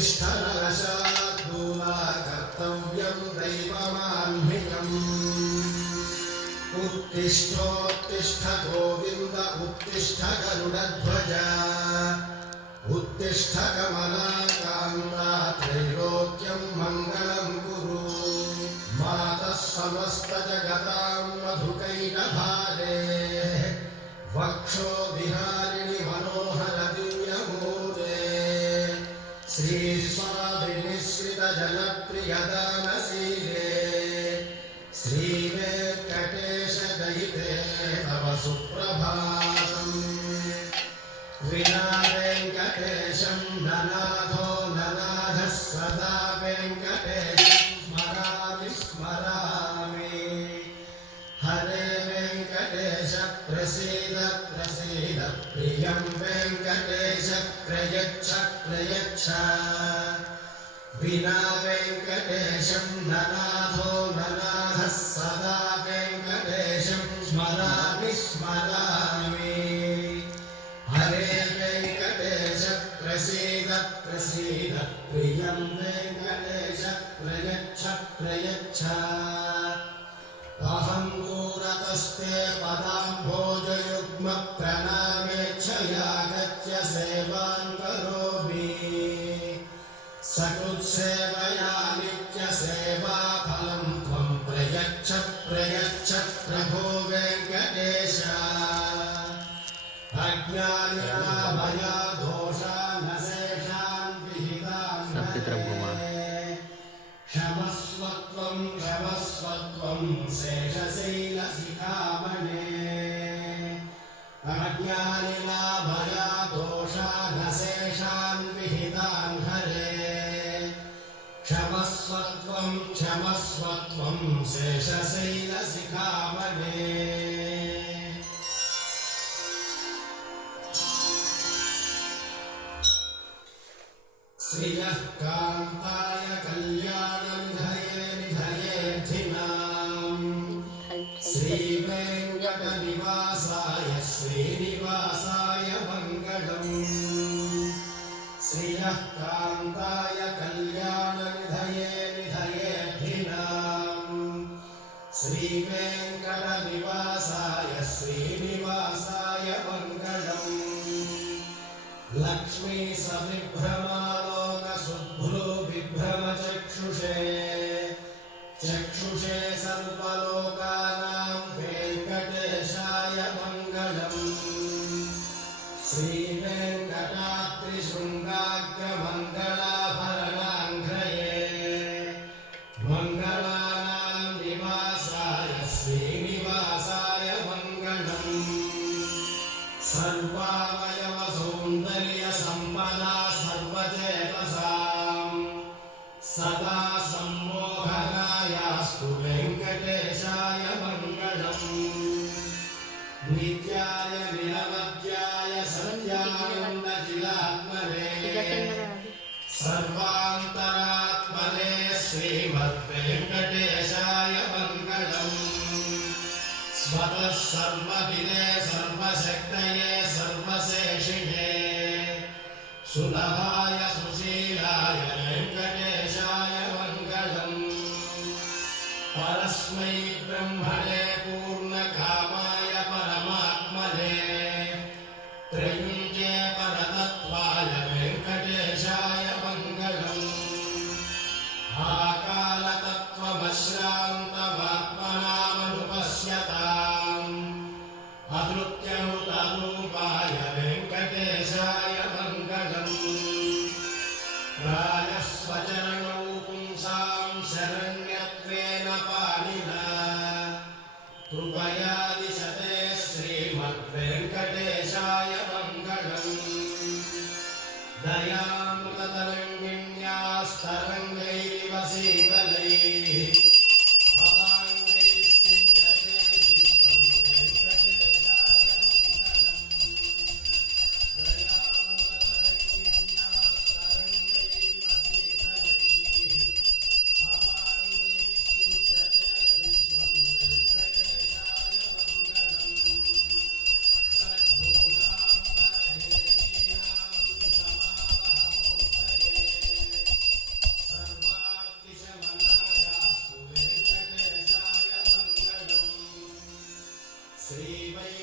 उत्तिष्ठ नरशार्दूला कर्तव्यं दैवमाह्निकम् उत्तिष्ठोत्तिष्ठ गोविन्द उत्तिष्ठ गरुडध्वज उत्तिष्ठ कमलाकान्ता त्रैलोक्यं मङ्गलं कुरु मातः समस्तजगतां मधुकैटभारे वक्षो विहारिणि मनोहर दिव्यमूर्ते श्रीस्वामिनिःश्रितजनप्रियदानशीले श्रीवेङ्कटेशदयिते तव सुप्रभातम् विना वेङ्कटेशं ननाथो ननाथः सदा वेङ्कटेशं स्मरामि स्मरामि हरे वेङ्कटेश प्रसीद प्रसीद प्रियं वेङ्कटेश प्रयच्छ प्रयच्छ विना वेङ्कटेशं ननाथो ननाथः सदा वेङ्कटेशं स्मरामि स्मरामि हरे वेङ्कटेश प्रसीद प्रसीद प्रियं वेङ्कटेश प्रयच्छ प्रयच्छ अहं दूरतस्ते पदाम्भोजयुग्म प्रणामेच्छयागत्य सेवां करोमि सकृत्सेवया नित्यसेवाफलं त्वं प्रयच्छ प्रयच्छ प्रभो वेङ्कटेश अज्ञानिना मया दोषानशेषान् विहितान् क्षमस्वत्वं क्षमस्वत्वं शेषशैलशिखामणे अज्ञानिना मया दोषानशेषान् विहितान् हरे क्षमस्वत्वं क्षमस्वत्वं शेषशैलशिखामणे श्रियः कान्ताय कल्याणनिधये निधयेऽर्थिनाम् श्रीवेङ्कटनिवासाय श्रीनिवासाय मङ्गलम् श्रियः कान्ताय कल्याणनिधये निधयेऽर्थिनाम् श्रीवेङ्कटनिवासाय श्रीनिवासाय मङ्गलम् लक्ष्मी सविभ्रमालोकसुद्भ्रो विभ्रमचक्षुषे चक्षुषे सर्वलोकानां वेङ्कटेशाय मङ्गलम् श्रीवेङ्कटाद्रिशृङ्गाग्रमङ्गलाभरणाङ्घ्रये मङ्गलानां निवासाय श्रीनिवासाय मङ्गलम् सर्वावयवसौन्दर्यसम्पदा सर्वचेतसां सदा सम्मोहनायास्तु वेङ्कटेशाय मङ्गलम् नित्याय निरवध्याय सत्यानन्दचिदात्मने सर्वान्तरात्मने श्रीमद्वेङ्कटेशाय मङ्गलम् स्वतः सर्वविदे सर्वशक्तये सर्वशेषिणे सुलभाय सुशीलाय वेङ्कटेशाय मङ्गलम् परस्मै ब्रह्मणे पूर्णकामाय परमात्मने त्रयुञ्जे परतत्त्वाय वेङ्कटेशाय मङ्गलम् आकालतत्त्वमश्रान्तमात्मनामनुपश्यताम् अतृप्त्यनुतरूपाय वेङ्कटेशाय मङ्गलम् राजस्वचरणौ पुंसां शरण्यत्वेन पाणिना कृपया दिशते श्रीमद्वेङ्कटेशाय मङ्गलम् दयामृततरङ्गिण्यास्तरङ्गैरिव शीतलैः भवाङ्गैः सिञ्चते विश्वं वेङ्कटेशाय मङ्गलम् दयामृततरङ्गिण्यास्तरङ्गैरिव शीतलैः भवाङ्गैः सिञ्चते विश्वं वेङ्कटेशाय मङ्गलम्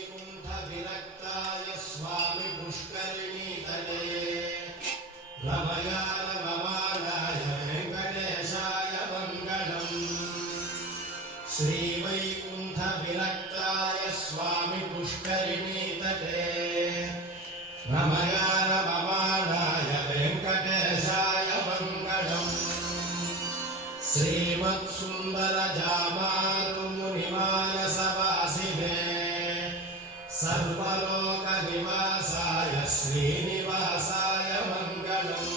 श्रीवैकुण्ठविरक्ताय स्वामि पुष्करिणीतटे रमयानवमानाय वेङ्कटेशाय मङ्गलम् श्रीवैकुण्ठविरक्ताय स्वामि पुष्करिणीतटे रमयानवमानाय वेङ्कटेशाय मङ्गलम् श्रीमत्सुन्दरजामातुमुनिमानसवासिने सर्वलोकनिवासाय श्रीनिवासाय मङ्गलम्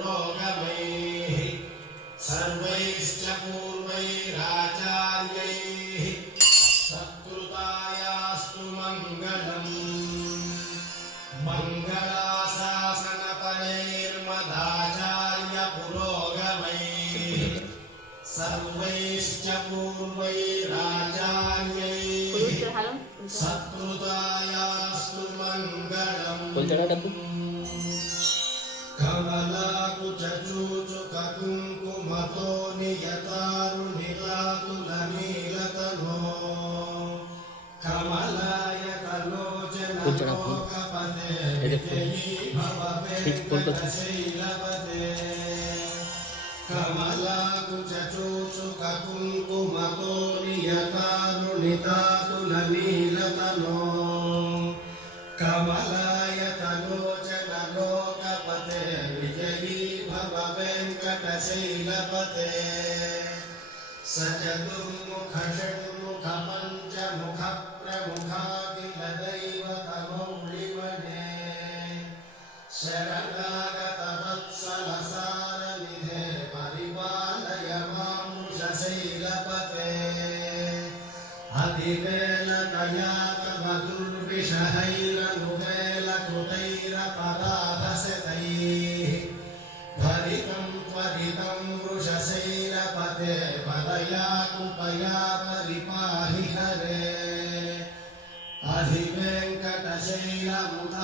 मङ्गलाशासनपरैर्मदाचार्यपुरोगमैः सर्वैश्च पूर्वैराचार्यैः सत्कृतायास्तु मङ्गलम् मङ्गलाशासनपरैर्मदाचार्यपुरोगमैः सर्वैश्च पूर्वैराचार्यैः सत्कृतायास्तु मङ्गलम् कमलाकुचूचुककुङ्कुमतो नियतारुणिलातुलनीलतनो कमलाय कलोचनलोकपते विजयी भव वेङ्कटशैलपते कमलाकुचूचुककुङ्कुमतो नियतारुणितातुलनीलतनो कमलाय तलोचनलोकपते विजयी भव वेङ्कटशैलपते स चतुर्मुख षण्मुख पञ्चमुख प्रमुखाखिलदैवतमौलिवने शरणागतवत्सलसारनिधे परिपालय मां वृषशैलपते अधिवेलतया तव दुर्विषहैरनुवेलकृतैरपराधशतैः भरितं त्वरितं वृषशैलपते पदया कृपया परिपाहि हरे अधिवेङ्कटशैलमुत